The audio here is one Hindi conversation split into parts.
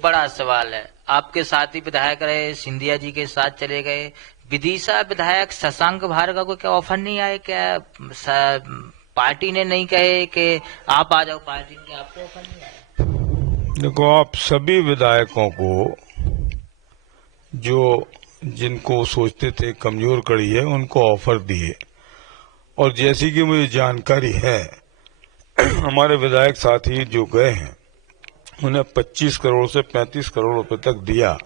एक बड़ा सवाल है, आपके साथी विधायक रहे, सिंधिया जी के साथ चले गए, विदिशा विधायक शशांक भार्गव को क्या ऑफर नहीं आए? क्या पार्टी ने नहीं कहे कि आप आ जाओ पार्टी में? आपको ऑफर नहीं आया? देखो, आप सभी विधायकों को जो जिनको सोचते थे कमजोर कड़ी है उनको ऑफर दिए, और जैसी कि मुझे जानकारी है हमारे विधायक साथी जो गए हैं उन्हें 25 करोड़ से 35 करोड़ रुपए तक दिया।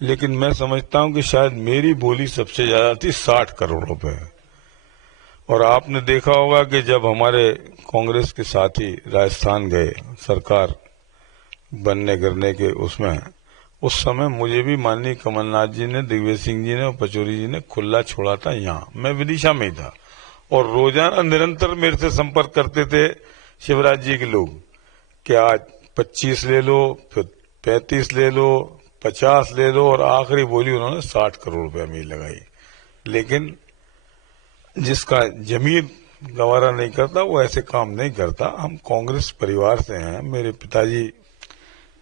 लेकिन मैं समझता हूं कि शायद मेरी बोली सबसे ज्यादा थी 60 करोड़ रुपए। और आपने देखा होगा कि जब हमारे कांग्रेस के साथी राजस्थान गए सरकार बनने करने के उसमें, उस समय मुझे भी माननीय कमलनाथ जी ने, दिग्विजय सिंह जी ने और पचौरी जी ने खुला छोड़ा था। यहाँ मैं विदिशा में ही था और रोजाना निरंतर मेरे से संपर्क करते थे शिवराज जी के लोग कि आज 25 ले लो, फिर 35 ले लो, 50 ले लो, और आखिरी बोली उन्होंने 60 करोड़ रुपया मेरी लगाई। लेकिन जिसका जमीन गवारा नहीं करता वो ऐसे काम नहीं करता। हम कांग्रेस परिवार से हैं, मेरे पिताजी।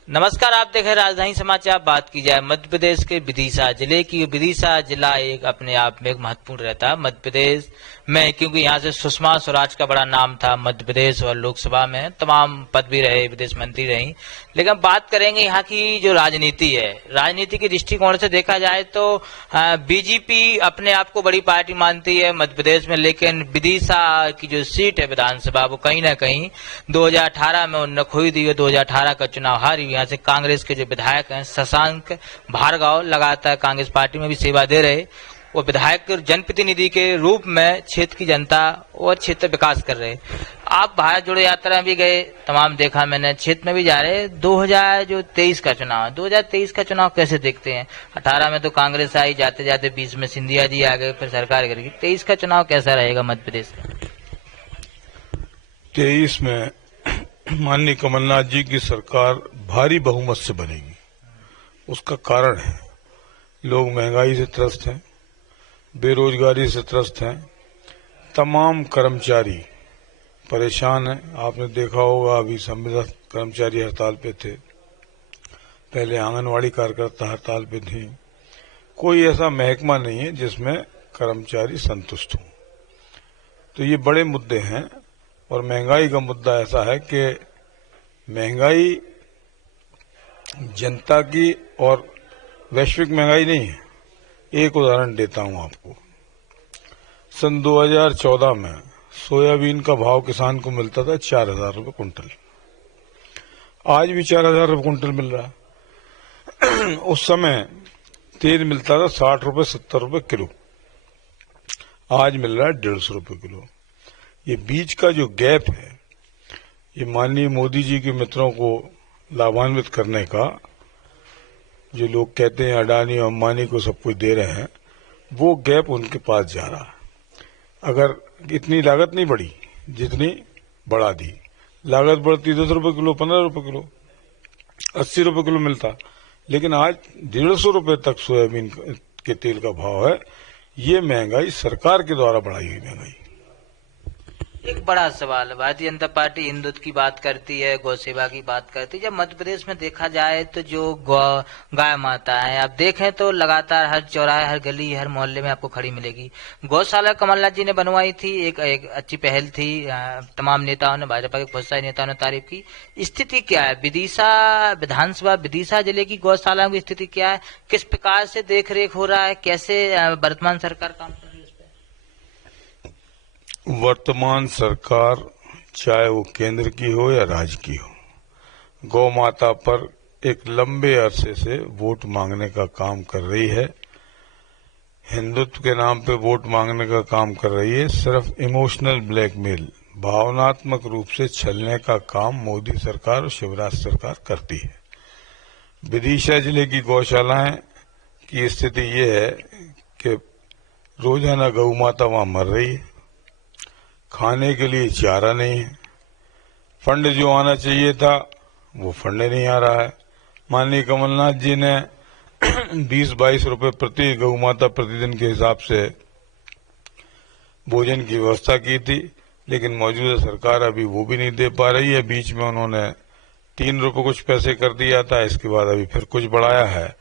नमस्कार, आप देख रहे हैं राजधानी समाचार। बात की जाए मध्य प्रदेश के विदिशा जिले की, विदिशा जिला एक अपने आप में एक महत्वपूर्ण रहता है मध्य प्रदेश में, क्योंकि यहाँ से सुषमा स्वराज का बड़ा नाम था मध्य प्रदेश, और लोकसभा में तमाम पद भी रहे, विदेश मंत्री रही। लेकिन बात करेंगे यहाँ की जो राजनीति है, राजनीति के दृष्टिकोण से देखा जाए तो बीजेपी अपने आप को बड़ी पार्टी मानती है मध्य प्रदेश में, लेकिन विदिशा की जो सीट है विधानसभा, वो कहीं ना कहीं 2018 में उन्होंने खोई दी है। 2018 का चुनाव हारी। यहाँ से कांग्रेस के जो विधायक हैं शशांक भार्गव लगातार कांग्रेस पार्टी में भी सेवा दे रहे, वो विधायक जनप्रतिनिधि के रूप में क्षेत्र की जनता और क्षेत्र विकास कर रहे। आप भारत जोड़ो यात्रा भी गए, तमाम देखा मैंने, क्षेत्र में भी जा रहे। 2023 का चुनाव, 2023 का चुनाव कैसे देखते हैं? 18 में तो कांग्रेस आई, जाते जाते 20 में सिंधिया जी आ गए, फिर सरकार करेगी। 23 का चुनाव कैसा रहेगा मध्य प्रदेश का? 23 में माननीय कमलनाथ जी की सरकार भारी बहुमत से बनेगी। उसका कारण है लोग महंगाई से त्रस्त हैं, बेरोजगारी से त्रस्त हैं, तमाम कर्मचारी परेशान हैं। आपने देखा होगा अभी संविदा कर्मचारी हड़ताल पे थे, पहले आंगनवाड़ी कार्यकर्ता हड़ताल पे थी। कोई ऐसा महकमा नहीं है जिसमें कर्मचारी संतुष्ट हों। तो ये बड़े मुद्दे हैं। और महंगाई का मुद्दा ऐसा है कि महंगाई जनता की और वैश्विक महंगाई नहीं है। एक उदाहरण देता हूं आपको। सन 2014 में सोयाबीन का भाव किसान को मिलता था 4,000 रुपये कुंटल। आज भी 4,000 रुपये कुंटल मिल रहा है। उस समय तेल मिलता था 60 रुपये 70 रुपये किलो, आज मिल रहा है 150 रुपये किलो। ये बीच का जो गैप है, ये माननीय मोदी जी के मित्रों को लाभान्वित करने का, जो लोग कहते हैं अडानी और अंबानी को सब कुछ दे रहे हैं, वो गैप उनके पास जा रहा है। अगर इतनी लागत नहीं बढ़ी जितनी बढ़ा दी, लागत बढ़ती 10 रुपये किलो, 15 रुपये किलो, 80 रुपये किलो मिलता, लेकिन आज 150 रुपये तक सोयाबीन के तेल का भाव है। ये महंगाई सरकार के द्वारा बढ़ाई हुई महंगाई। एक बड़ा सवाल है, भारतीय जनता पार्टी हिंदुत्व की बात करती है, गौ सेवा की बात करती है। जब मध्य प्रदेश में देखा जाए तो जो गाय माता है, आप देखें तो लगातार हर चौराहे, हर गली, हर मोहल्ले में आपको खड़ी मिलेगी। गौशाला कमलनाथ जी ने बनवाई थी, एक अच्छी पहल थी। तमाम नेताओं ने, भाजपा के बहुत सारे नेताओं ने तारीफ की। स्थिति क्या है विदिशा विधानसभा, विदिशा जिले की गौशालाओं की स्थिति क्या है? किस प्रकार से देख रेख हो रहा है? कैसे वर्तमान सरकार काम कर रही है? वर्तमान सरकार चाहे वो केंद्र की हो या राज्य की हो, गौ माता पर एक लंबे अरसे से वोट मांगने का काम कर रही है। हिंदुत्व के नाम पे वोट मांगने का काम कर रही है। सिर्फ इमोशनल ब्लैकमेल, भावनात्मक रूप से छलने का काम मोदी सरकार और शिवराज सरकार करती है। विदिशा जिले की गौशालाएं की स्थिति ये है कि रोजाना गौ माता वहां मर रही है, खाने के लिए चारा नहीं है, फंड जो आना चाहिए था वो फंड नहीं आ रहा है। माननीय कमलनाथ जी ने 20-22 रुपए प्रति गौ माता प्रतिदिन के हिसाब से भोजन की व्यवस्था की थी, लेकिन मौजूदा सरकार अभी वो भी नहीं दे पा रही है। बीच में उन्होंने ₹3 कुछ पैसे कर दिया था, इसके बाद अभी फिर कुछ बढ़ाया है।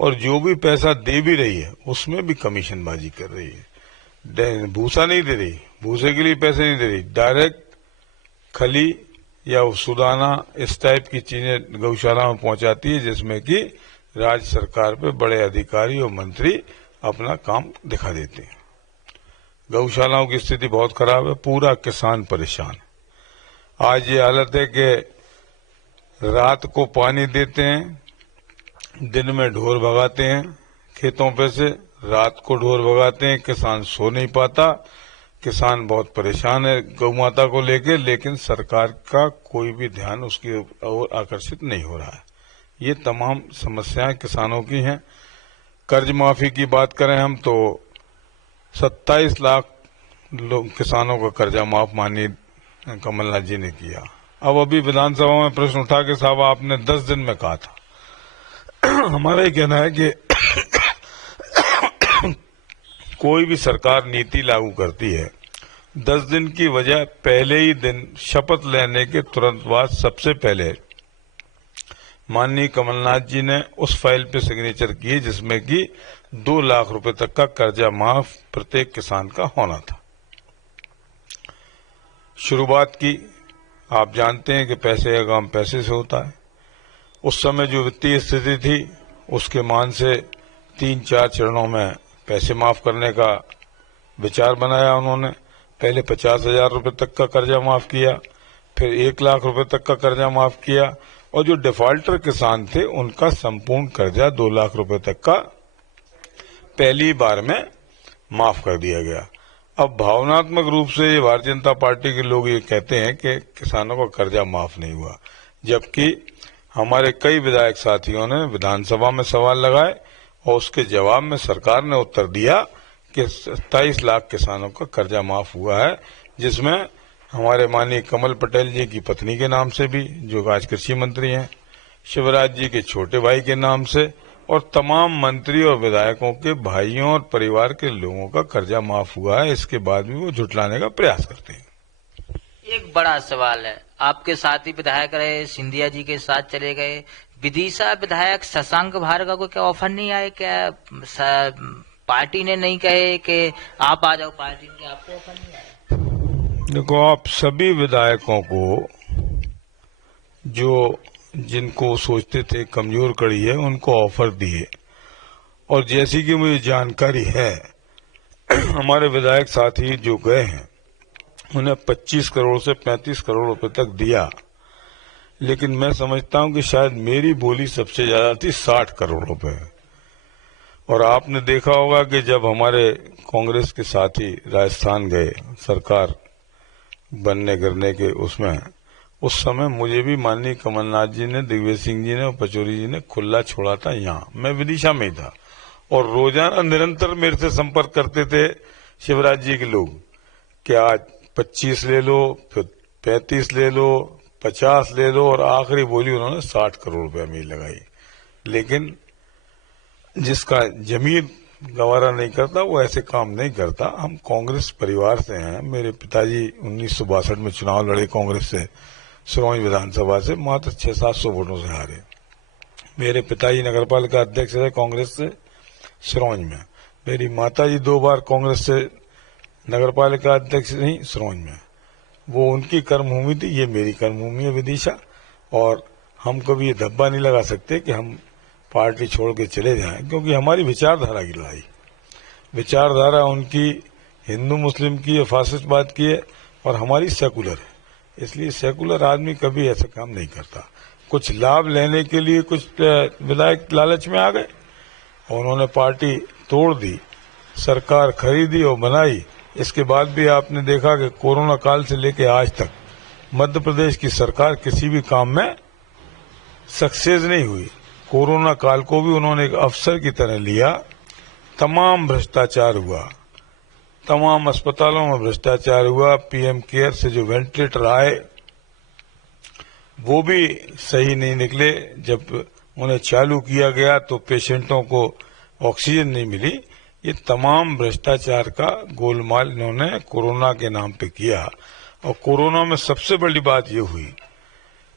और जो भी पैसा दे भी रही है उसमें भी कमीशनबाजी कर रही है। भूसा नहीं दे रही, भूसे के लिए पैसे नहीं दे रही, डायरेक्ट खली या सुदाना इस टाइप की चीजें गौशाला में पहुंचाती है, जिसमें कि राज्य सरकार पे बड़े अधिकारी और मंत्री अपना काम दिखा देते हैं। गौशालाओं की स्थिति बहुत खराब है, पूरा किसान परेशान। आज ये हालत है कि रात को पानी देते हैं, दिन में ढोर भगाते हैं खेतों पे से, रात को ढोर भगाते हैं, किसान सो नहीं पाता। किसान बहुत परेशान है गौ माता को लेकर, लेकिन सरकार का कोई भी ध्यान उसकी ओर आकर्षित नहीं हो रहा है। ये तमाम समस्याएं किसानों की हैं। कर्ज माफी की बात करें हम तो 27 लाख किसानों का कर्जा माफ माननीय कमलनाथ जी ने किया। अब अभी विधानसभा में प्रश्न उठा के साहब आपने 10 दिन में कहा था। हमारा ये कहना है कि कोई भी सरकार नीति लागू करती है, 10 दिन की वजह पहले ही दिन शपथ लेने के तुरंत बाद सबसे पहले माननीय कमलनाथ जी ने उस फाइल पे सिग्नेचर किए जिसमें कि 2 लाख रुपए तक का कर्जा माफ प्रत्येक किसान का होना था। शुरुआत की, आप जानते हैं कि पैसे का काम पैसे से होता है। उस समय जो वित्तीय स्थिति थी उसके मान से 3-4 चरणों में पैसे माफ करने का विचार बनाया उन्होंने। पहले 50,000 रुपए तक का कर्जा माफ किया, फिर 1 लाख रुपए तक का कर्जा माफ किया, और जो डिफॉल्टर किसान थे उनका संपूर्ण कर्जा 2 लाख रुपए तक का पहली बार में माफ कर दिया गया। अब भावनात्मक रूप से ये भारतीय जनता पार्टी के लोग ये कहते हैं कि किसानों का कर्जा माफ नहीं हुआ, जबकि हमारे कई विधायक साथियों ने विधानसभा में सवाल लगाए और उसके जवाब में सरकार ने उत्तर दिया कि 27 लाख किसानों का कर्जा माफ हुआ है, जिसमें हमारे माननीय कमल पटेल जी की पत्नी के नाम से भी, जो आज कृषि मंत्री हैं, शिवराज जी के छोटे भाई के नाम से, और तमाम मंत्री और विधायकों के भाइयों और परिवार के लोगों का कर्जा माफ हुआ है। इसके बाद भी वो झुटलाने का प्रयास करते हैं। एक बड़ा सवाल है, आपके साथी विधायक रहे, सिंधिया जी के साथ चले गए, विदिशा विधायक शशांक भार्गव को क्या ऑफर नहीं आए? क्या पार्टी ने नहीं कहे कि आप आ जाओ पार्टी में, आपको ऑफर नहीं आया? देखो, आप सभी विधायकों को जो जिनको सोचते थे कमजोर कड़ी है उनको ऑफर दिए, और जैसी कि मुझे जानकारी है हमारे विधायक साथी जो गए हैं उन्हें 25 करोड़ से 35 करोड़ रुपए तक दिया, लेकिन मैं समझता हूं कि शायद मेरी बोली सबसे ज्यादा थी 60 करोड़ रुपए। और आपने देखा होगा कि जब हमारे कांग्रेस के साथी राजस्थान गए सरकार बनने करने के उसमें, उस समय मुझे भी माननीय कमलनाथ जी ने, दिग्विजय सिंह जी ने और पचौरी जी ने खुला छोड़ा था। यहाँ मैं विदिशा में ही था और रोजाना निरंतर मेरे से संपर्क करते थे शिवराज जी के लोग कि आज 25 ले लो, फिर 35 ले लो, 50 ले लो, और आखिरी बोली उन्होंने 60 करोड़ रुपए में लगाई। लेकिन जिसका जमीन गवारा नहीं करता वो ऐसे काम नहीं करता। हम कांग्रेस परिवार से हैं, मेरे पिताजी 1962 में चुनाव लड़े कांग्रेस से, सिरोंज विधानसभा से, मात्र 600-700 वोटों से हारे। मेरे पिताजी नगरपालिका अध्यक्ष रहे कांग्रेस से सिरोंज में, मेरी माताजी 2 बार कांग्रेस से नगरपालिका अध्यक्ष रही सिरोंज में। वो उनकी कर्मभूमि थी, ये मेरी कर्मभूमि है विदिशा, और हम कभी ये धब्बा नहीं लगा सकते कि हम पार्टी छोड़ के चले जाएं, क्योंकि हमारी विचारधारा की लड़ाई, विचारधारा उनकी हिंदू मुस्लिम की है, फासिस्टवाद की है, और हमारी सेकुलर है। इसलिए सेकुलर आदमी कभी ऐसा काम नहीं करता। कुछ लाभ लेने के लिए कुछ विधायक लालच में आ गए और उन्होंने पार्टी तोड़ दी, सरकार खरीदी और बनाई। इसके बाद भी आपने देखा कि कोरोना काल से लेकर आज तक मध्य प्रदेश की सरकार किसी भी काम में सक्सेस नहीं हुई। कोरोना काल को भी उन्होंने एक अवसर की तरह लिया। तमाम भ्रष्टाचार हुआ, तमाम अस्पतालों में भ्रष्टाचार हुआ। पीएम केयर से जो वेंटिलेटर आए वो भी सही नहीं निकले। जब उन्हें चालू किया गया तो पेशेंटों को ऑक्सीजन नहीं मिली। ये तमाम भ्रष्टाचार का गोलमाल इन्होंने कोरोना के नाम पे किया। और कोरोना में सबसे बड़ी बात ये हुई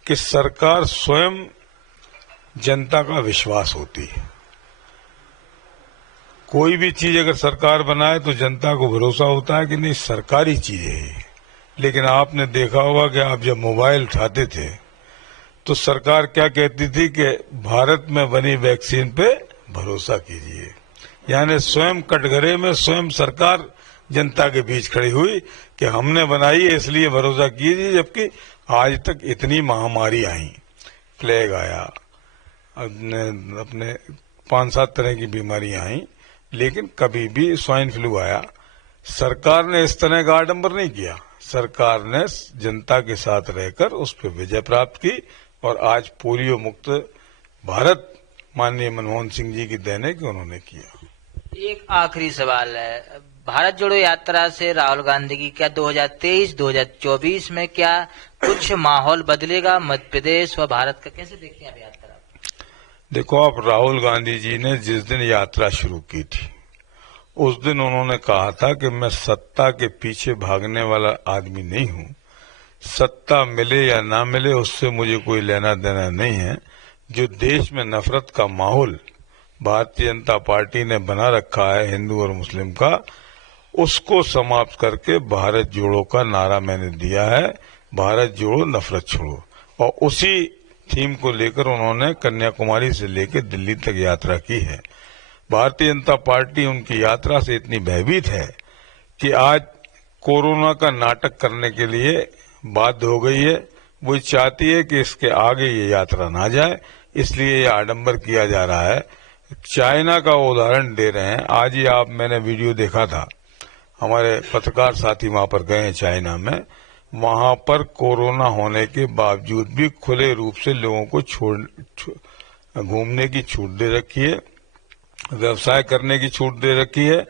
कि सरकार स्वयं जनता का विश्वास होती है। कोई भी चीज अगर सरकार बनाए तो जनता को भरोसा होता है कि नहीं सरकारी चीज है ये। लेकिन आपने देखा होगा कि आप जब मोबाइल उठाते थे तो सरकार क्या कहती थी कि भारत में बनी वैक्सीन पे भरोसा कीजिए, यानी स्वयं कटघरे में स्वयं सरकार जनता के बीच खड़ी हुई कि हमने बनाई है इसलिए भरोसा कीजिए। जबकि आज तक इतनी महामारी आई, प्लेग आया, अपने 5-7 तरह की बीमारियां आई, लेकिन कभी भी स्वाइन फ्लू आया, सरकार ने इस तरह का आडंबर नहीं किया। सरकार ने जनता के साथ रहकर उस पर विजय प्राप्त की और आज पोलियो मुक्त भारत माननीय मनमोहन सिंह जी की देन है कि उन्होंने किया। एक आखिरी सवाल है, भारत जोड़ो यात्रा से राहुल गांधी की क्या 2023-2024 में क्या कुछ माहौल बदलेगा मध्य प्रदेश व भारत का? कैसे देखते हैं आप यात्रा? देखो, आप राहुल गांधी जी ने जिस दिन यात्रा शुरू की थी उस दिन उन्होंने कहा था कि मैं सत्ता के पीछे भागने वाला आदमी नहीं हूं, सत्ता मिले या ना मिले उससे मुझे कोई लेना देना नहीं है। जो देश में नफरत का माहौल भारतीय जनता पार्टी ने बना रखा है हिंदू और मुस्लिम का, उसको समाप्त करके भारत जोड़ो का नारा मैंने दिया है, भारत जोड़ो नफरत छोड़ो। और उसी थीम को लेकर उन्होंने कन्याकुमारी से लेकर दिल्ली तक यात्रा की है। भारतीय जनता पार्टी उनकी यात्रा से इतनी भयभीत है कि आज कोरोना का नाटक करने के लिए बाध्य हो गई है। वो चाहती है कि इसके आगे ये यात्रा ना जाए, इसलिए ये आडंबर किया जा रहा है। चाइना का उदाहरण दे रहे हैं। आज ही मैंने वीडियो देखा था, हमारे पत्रकार साथी वहां पर गए हैं चाइना में, वहां पर कोरोना होने के बावजूद भी खुले रूप से लोगों को घूमने की छूट दे रखी है, व्यवसाय करने की छूट दे रखी है।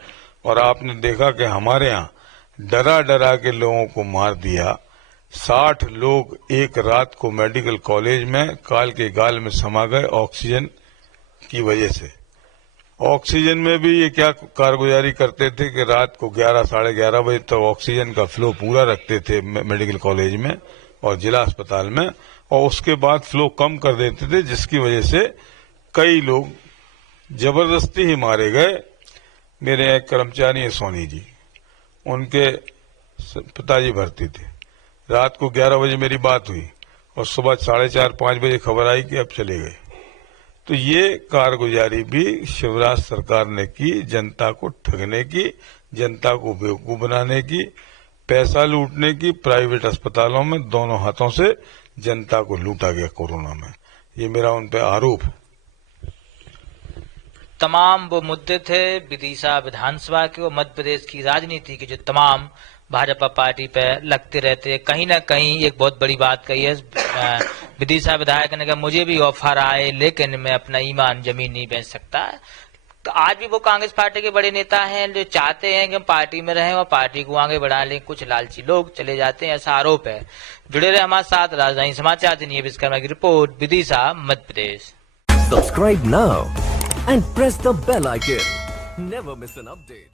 और आपने देखा कि हमारे यहाँ डरा डरा के लोगों को मार दिया। 60 लोग एक रात को मेडिकल कॉलेज में काल के गाल में समा गए ऑक्सीजन की वजह से। ऑक्सीजन में भी ये क्या कारगुजारी करते थे कि रात को 11-11:30 बजे तक ऑक्सीजन का फ्लो पूरा रखते थे मेडिकल कॉलेज में और जिला अस्पताल में, और उसके बाद फ्लो कम कर देते थे, जिसकी वजह से कई लोग जबरदस्ती ही मारे गए। मेरे एक कर्मचारी हैं सोनी जी, उनके पिताजी भर्ती थे। रात को 11 बजे मेरी बात हुई और सुबह 4:30-5 बजे खबर आई कि अब चले गए। तो ये कारगुजारी भी शिवराज सरकार ने की, जनता को ठगने की, जनता को बेवकूफ बनाने की, पैसा लूटने की। प्राइवेट अस्पतालों में दोनों हाथों से जनता को लूटा गया कोरोना में। ये मेरा उन पे आरोप है। तमाम वो मुद्दे थे विदिशा विधानसभा के और मध्य प्रदेश की राजनीति के जो तमाम भाजपा पार्टी पे लगते रहते हैं। कहीं ना कहीं एक बहुत बड़ी बात कही है विदिशा विधायक ने कहा मुझे भी ऑफर आए लेकिन मैं अपना ईमान जमीन नहीं बेच सकता। तो आज भी वो कांग्रेस पार्टी के बड़े नेता हैं जो चाहते हैं कि हम पार्टी में रहें और पार्टी को आगे बढ़ा लें। कुछ लालची लोग चले जाते हैं, ऐसा आरोप है। जुड़े रहे हमारे साथ, राजधानी समाचार दिनीय विश्वकर्मा की report, Vidisha Madhya Pradesh. Subscribe now and press the bell icon. Never miss an update.